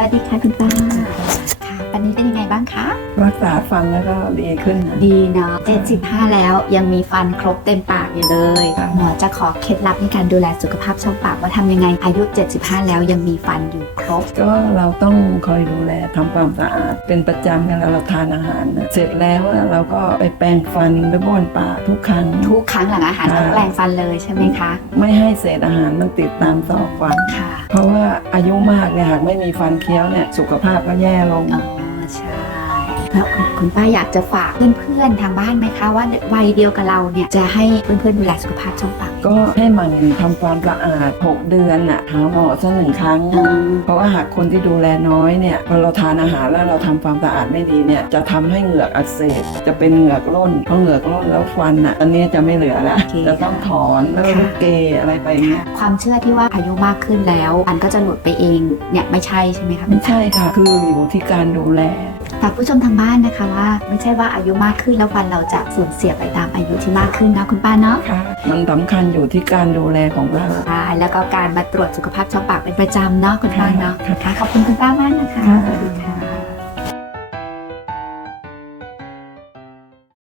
สวัสดีค่ะคุณป้าค่ะวันนี้เป็นยังไง บ้างคะ รักษาฟันแล้วก็ดีขึ้นนะดีเนาะ75 แล้วยังมีฟันครบเต็มปากอยู่เลยครับหมอจะขอเคล็ดลับในการดูแลสุขภาพช่องปากว่าทำยังไงอายุ 75 แล้วยังมีฟันอยู่ครบ ก็เราต้องคอยดูแลทำความสะอาด เป็นประจำกันแล้วเราทานอาหารนะเสร็จแล้วอะเราก็ไปแปรงฟันหรือบ้วนปากทุกครั้ง ทุกครั้งหลังอาหารค่ะต้องแปรงฟันเลยใช่ไหมคะ ไม่ให้เศษอาหารมันติดตามซอกฟันค่ะเพราะว่าอายุมากเนี่ยหากไม่มีฟันเคี้ยวเนี่ยสุขภาพก็แย่ลงอ๋อ ใช่แล้ว คุณคุณป้าอยากจะฝากเพื่อนๆทางบ้านไหมคะว่าวัยเดียวกับเราเนี่ยจะให้เพื่อนๆดูแลสุขภาพช่องปาก ก็ให้หมันทำความสะอาด 6 เดือนน่ะหาหมอสักหนึ่งครั้งอืมเพราะว่าหากคนที่ดูแลน้อยเนี่ยพอเราทานอาหารแล้วเราทำความสะอาดไม่ดีเนี่ยจะทำให้เหงือกอักเสบจะเป็นเหงือกร่นพอเหงือกร่นแล้วฟันอะอันนี้จะไม่เหลือละโอเคจะต้องถอนแล้วก็ค่ะเกอะไรไปเงี้ยความเชื่อที่ว่าอายุมากขึ้นแล้วฟันก็จะหลุดไปเองเนี่ยไม่ใช่ใช่ไหมคะไม่ใช่ค่ะ คืออยู่ที่การดูแล ฝากผู้ชมทางบ้านนะคะว่า ไม่ใช่ว่าอายุมากขึ้นแล้วฟันเราจะสูญเสียไปตามอายุที่มากขึ้นนะคุณป้าเนาะค่ะมันสำคัญอยู่ที่การดูแลของเราใช่แล้วก็การมาตรวจสุขภาพช่องปากเป็นประจำเนาะคุณป้าเนาะค่ะค่ะขอบคุณคุณป้ามากนะคะค่ะสวัสดีค่ะ